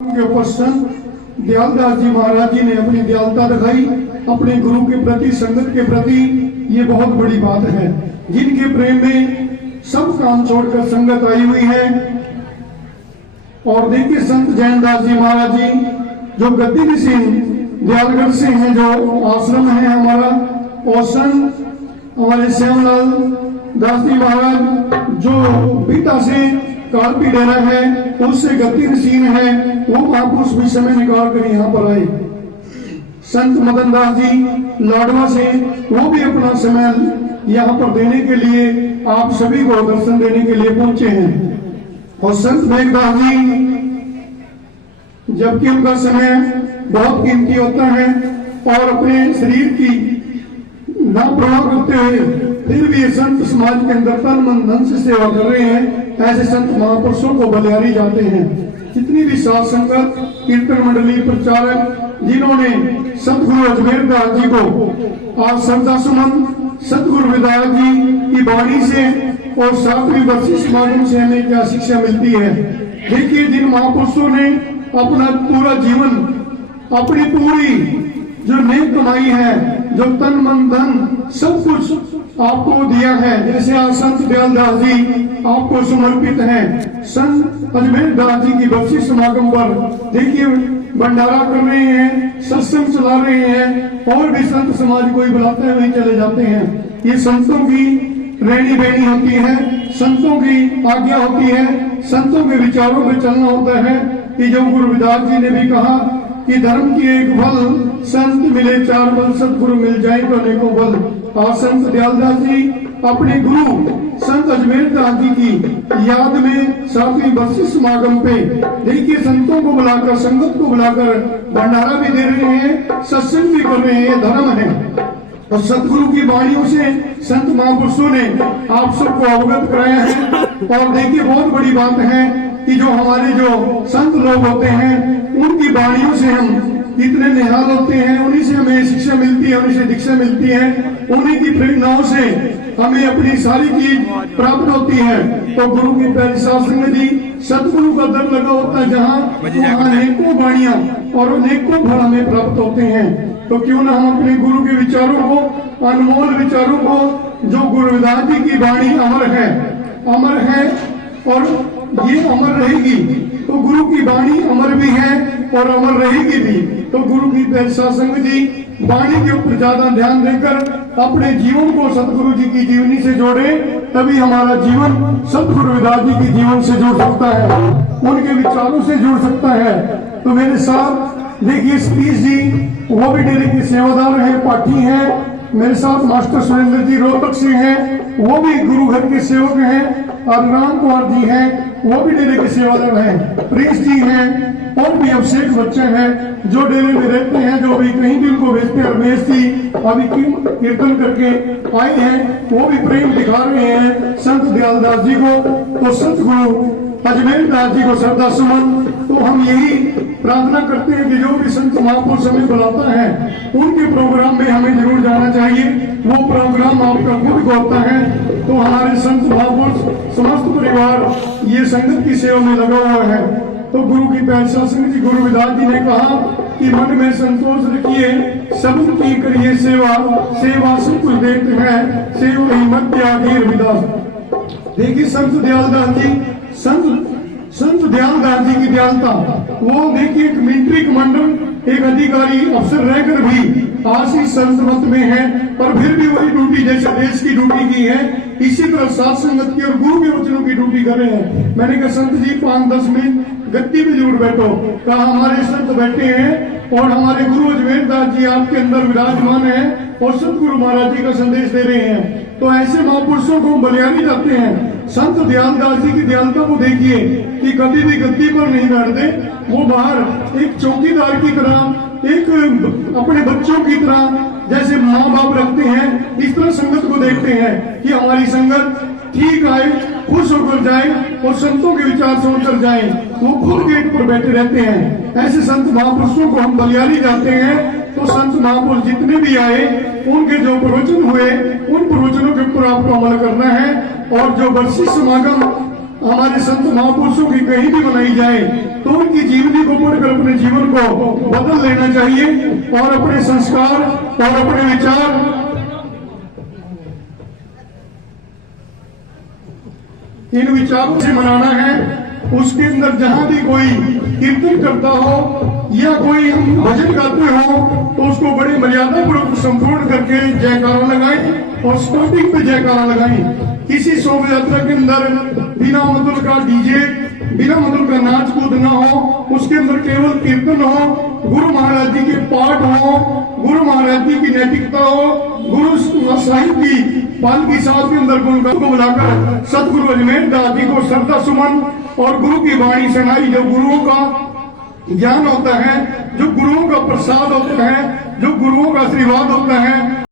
के ऊपर संत दयालदास जी महाराज जी ने अपनी दयालुता दिखाई अपने गुरु के प्रति, संगत के प्रति। ये बहुत बड़ी बात है। जिनके प्रेम में सब काम छोड़कर संगत आई हुई है। और देखिए संत जैनदास जी महाराज जी जो गद्दी सिंह दयालगढ़ से हैं, जो आश्रम है हमारा, और संत हमारे श्यामलाल दास जी महाराज जो बीता से कालपी डेरा है, उससे गति सीन है, वो महापुरुष भी समय निकाल कर यहाँ पर आए। संत मदन दास जी लाडवा से वो भी अपना समय यहाँ पर देने के लिए, आप सभी को दर्शन देने के लिए पहुंचे हैं। और संत मेघदास जी, जबकि उनका समय बहुत कीमती होता है और अपने शरीर की ना प्रवाह करते हुए फिर भी संत समाज के अंदर तन मन धन से सेवा कर रहे हैं। ऐसे संत महापुरुषों को बलिहारी जाते हैं। जितनी भी साध संगत, कीर्तन मंडली, प्रचारक, जिन्होंने सतगुरु अजमेर दास जी को आज श्रद्धा सुमन सतगुरु विदायक जी की वाणी से और 7वीं वर्षीय समागम से हमें क्या शिक्षा मिलती है। देखिए जिन महापुरुषों ने अपना पूरा जीवन, अपनी पूरी जो नेक कमाई है, जो तन मन धन सब कुछ आपको दिया है, जैसे आज संत दयालदास जी आपको समर्पित हैं। संत अजमेर दास जी की वर्षीय समागम पर देखिए भंडारा कर रहे हैं, सत्संग चला रहे हैं, और भी संत समाज कोई बुलाते हुए चले जाते हैं। ये संतों की रहनी बहनी होती है, संतों की आज्ञा होती है, संतों के विचारों में चलना होता है। कि जो गुरु विदास जी ने भी कहा कि धर्म की एक बल, संत मिले 4 बल, सतगुरु मिल जाए तो अनेकों बल। और संत दयालदास जी अपने गुरु संत अजमेर दास जी की याद में 7वीं वर्षीय समागम पे देखिए संतों को बुलाकर, संगत को बुलाकर भंडारा भी दे रहे हैं, सत्संग भी कर रहे हैं। ये धर्म है। और सतगुरु की वाणियों से संत महापुरुषों ने आप सबको अवगत कराया है। और देखिए बहुत बड़ी बात है कि जो हमारे जो संत लोग होते हैं, उनकी वाणियों से हम इतने निहाल होते हैं, उन्हीं से हमें शिक्षा मिलती है, उन्हीं से दीक्षा मिलती है, उन्हीं की प्रेरणाओं से हमें अपनी सारी चीज प्राप्त होती है। तो गुरु की पहली शास्त्र दी, सतगुरु का दर लगा होता है जहाँ, वहाँ अनेकों वाणियां और अनेकों फल हमें प्राप्त होते हैं। तो क्यों ना हम अपने गुरु के विचारों को, अनमोल विचारों को, जो गुरु विदास जी की वाणी अमर है और ये अमर रहेगी। तो गुरु की वाणी अमर भी है और अमर रहेगी भी। तो गुरु की सत्संग जी वाणी के ऊपर ज्यादा ध्यान देकर अपने जीवन को सतगुरु जी की जीवनी से जोड़े, तभी हमारा जीवन सतगुरु विदास जी के जीवन से जुड़ सकता है, उनके विचारों से जुड़ सकता है। तो मेरे साथ देखिए सतीश जी, वो भी डेरे के सेवादार हैं, पाठी हैं। मेरे साथ मास्टर सुरेंद्र जी रोहतक से हैं, वो भी गुरु घर के सेवक हैं। और राम कुमार जी हैं, वो भी डेरे के सेवादार हैं। प्रिंस जी हैं, और भी अभिषेक बच्चे हैं जो डेरे में रहते हैं, जो भी कहीं भी उनको भेजते हैं। रमेश जी अभी कीर्तन करके आए हैं, वो भी प्रेम दिखा रहे हैं संत दयालदास जी को। तो संत गुरु अजमेर दास जी को श्रद्धा सुमन। तो हम यही प्रार्थना करते हैं कि जो भी संत महापुरुष हमें बुलाता है, उनके प्रोग्राम में हमें जरूर जाना चाहिए। वो प्रोग्राम आपका खुद को होता है। तो हमारे संत महापुरुष समस्त परिवार ये संगत की सेवा में लगा हुआ है। तो गुरु की पहचान जी गुरु विदास जी ने कहा कि मन में संतोष रखिए, सबकी करिए सेवा, सेवा सब कुछ देते हैं, सेवा ही मत त्यागिए रविदास। देखिए संत दयालदास जी, संत दयालदास जी की दयालुता, वो देखिए एक मिलिट्री कमांडर, एक अधिकारी अफसर रहकर भी आज इस संत मत में है, पर फिर भी वही ड्यूटी जैसे देश की ड्यूटी की है, इसी तरह साध संगत की और गुरु के वचनों की ड्यूटी कर रहे हैं। मैंने कहा संत जी 5-10 मिनट गद्दी में जरूर बैठो। कहा हमारे संत बैठे हैं और हमारे गुरु अजमेर दास जी आपके अंदर विराजमान है और सतगुरु महाराज जी का संदेश दे रहे हैं। तो ऐसे महापुरुषों को बलिहारी जाते हैं। संत दयालदास जी की दयालुता को देखिए कि कभी भी गद्दी पर नहीं बैठते, वो बाहर एक चौकीदार की तरह, एक अपने बच्चों की तरह जैसे माँ बाप रखते हैं, इस तरह संगत को देखते हैं कि हमारी संगत ठीक आए, खुश होकर जाए और संतों के विचार सुनकर जाए। वो खुद गेट पर बैठे रहते हैं। ऐसे संत महापुरुषों को हम बलिहारी जाते हैं। तो संत महापुरुष जितने भी आए, उनके जो प्रवचन हुए, उन प्रवचनों के ऊपर आपको अमल करना है। और जो वर्षीय समागम हमारे संत महापुरुषों की कहीं भी बनाई जाए तो उनकी जीवनी को पढ़कर अपने जीवन को बदल लेना चाहिए और अपने संस्कार और अपने विचार इन विचारों से मनाना है। उसके अंदर जहां भी कोई कीर्तन करता हो या कोई हम भजन गाते हो तो उसको बड़े मर्यादा पूर्वक संपूर्ण करके जयकारा लगाएं और स्टार्टिंग पे जयकारा लगाएं। किसी शोभा यात्रा के अंदर बिना मतलब का डीजे, बिना मतलब का नाच कूद न हो, उसके अंदर केवल कीर्तन हो, गुरु महाराज जी के पाठ हो, गुरु महाराज जी की नैतिकता हो, गुरु साहिब की पालकी साहब के अंदर गुणगान को बुलाकर सतगुरु अजमेर दास जी को श्रद्धा सुमन और गुरु की वाणी सुनाई। जो गुरुओं का ज्ञान होता है, जो गुरुओं का प्रसाद होता है, जो गुरुओं का आशीर्वाद होता है,